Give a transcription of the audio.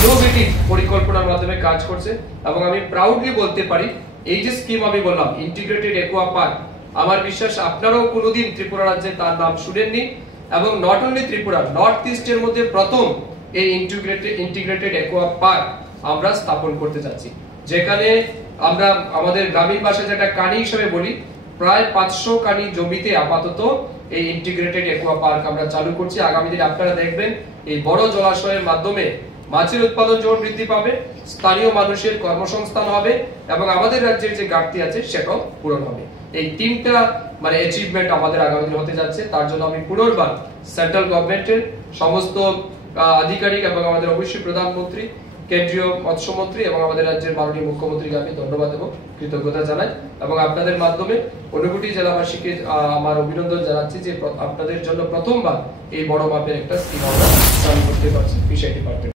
Innovative পরিকল্পনার মাধ্যমে কাজ করছে এবং আমি প্রাউডলি বলতে পারি এই যে স্কিম আমি বললাম ইন্টিগ্রেটেড অ্যাকোয়া পার্ক, আমার বিশ্বাস আপনারাও কোনোদিন ত্রিপুরা রাজ্যে তার নাম শুনেননি এবং নট অনলি ত্রিপুরা, নর্থ ইস্টের মধ্যে প্রথম এই ইন্টিগ্রেটেড অ্যাকোয়া পার্ক আমরা স্থাপন করতে যাচ্ছি, যেখানে আমরা আমাদের গ্রামীণ ভাষায় যেটা কানি হিসেবে বলি, প্রায় 500 কানি জমিতে আপাতত এই ইন্টিগ্রেটেড অ্যাকোয়া পার্ক আমরা চালু করছি। আগামী দিনে আপনারা দেখবেন এই বড় জলাশয়ের মাধ্যমে মাছের উৎপাদন যেমন বৃদ্ধি পাবে, স্থানীয় মানুষের কর্মসংস্থান হবে এবং আমাদের রাজ্যের যে ঘাটতি আছে সেটাও পূরণ হবে। এই তিনটা অ্যাচিভমেন্ট আমাদের আগামী দিনে হতে যাচ্ছে। তার জন্য আমি পুনর্বার সেন্ট্রাল গভর্নমেন্টের সমস্ত আধিকারিক এবং আমাদের অবশ্যই প্রধানমন্ত্রী, কেন্দ্রীয় মৎস্যমন্ত্রী এবং আমাদের রাজ্যের মাননীয় মুখ্যমন্ত্রীকে আমি ধন্যবাদ এবং কৃতজ্ঞতা জানাই এবং আপনাদের মাধ্যমে ঊনকোটি জেলাবাসীকে আমার অভিনন্দন জানাচ্ছি যে আপনাদের জন্য প্রথমবার এই বড় মাপের একটা স্কিম আমরা চালু করতে পারছি ফিশারি ডিপার্টমেন্ট।